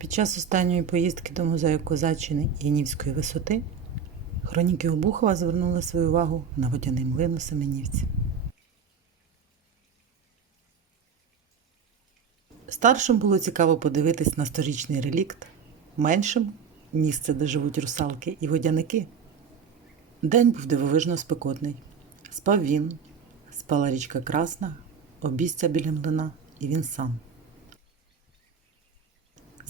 Під час останньої поїздки до музею Козаччини Янівської висоти хроніки Обухова звернули свою увагу на водяний млин у Семенівці. Старшим було цікаво подивитись на сторічний релікт, меншим місце, де живуть русалки і водяники. День був дивовижно спекотний. Спав він, спала річка Красна, обістя біля млина, і він сам.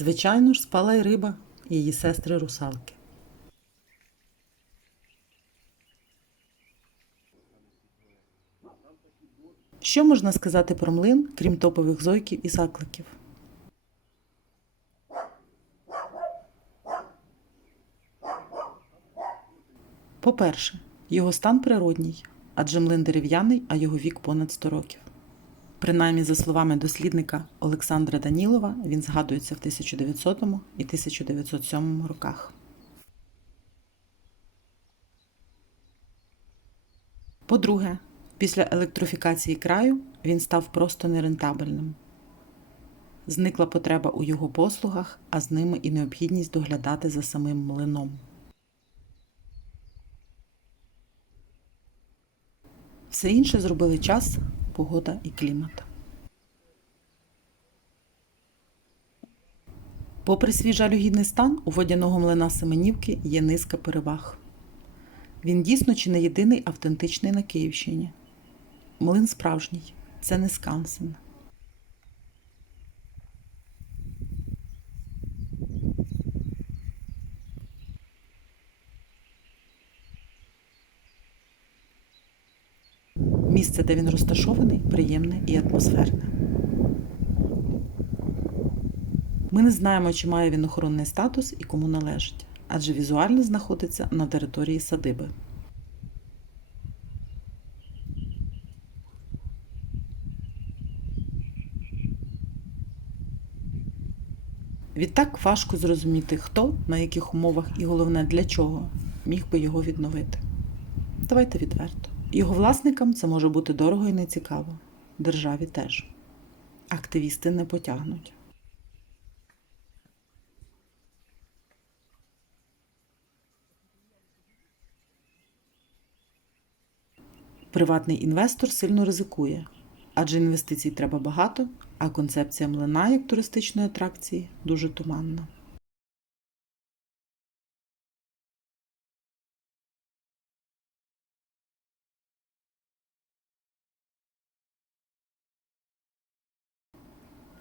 Звичайно ж, спала й риба, і її сестри русалки. Що можна сказати про млин, крім топових зойків і закликів? По-перше, його стан природній, адже млин дерев'яний, а його вік понад 100 років. Принаймні, за словами дослідника Олександра Данілова, він згадується в 1900 і 1907 роках. По-друге, після електрифікації краю він став просто нерентабельним. Зникла потреба у його послугах, а з ними і необхідність доглядати за самим млином. Все інше зробили час, погода і клімат. Попри свій жалюгідний стан, у водяного млина Семенівки є низка переваг. Він дійсно чи не єдиний автентичний на Київщині. Млин справжній, це не скансен. Місце, де він розташований, приємне і атмосферне. Ми не знаємо, чи має він охоронний статус і кому належить, адже візуально знаходиться на території садиби. Відтак важко зрозуміти, хто, на яких умовах і головне для чого міг би його відновити. Давайте відверто. Його власникам це може бути дорого і нецікаво. Державі теж. Активісти не потягнуть. Приватний інвестор сильно ризикує, адже інвестицій треба багато, а концепція млина як туристичної атракції дуже туманна.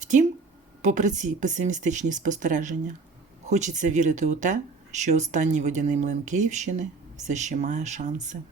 Втім, попри ці песимістичні спостереження, хочеться вірити у те, що останній водяний млин Київщини все ще має шанси.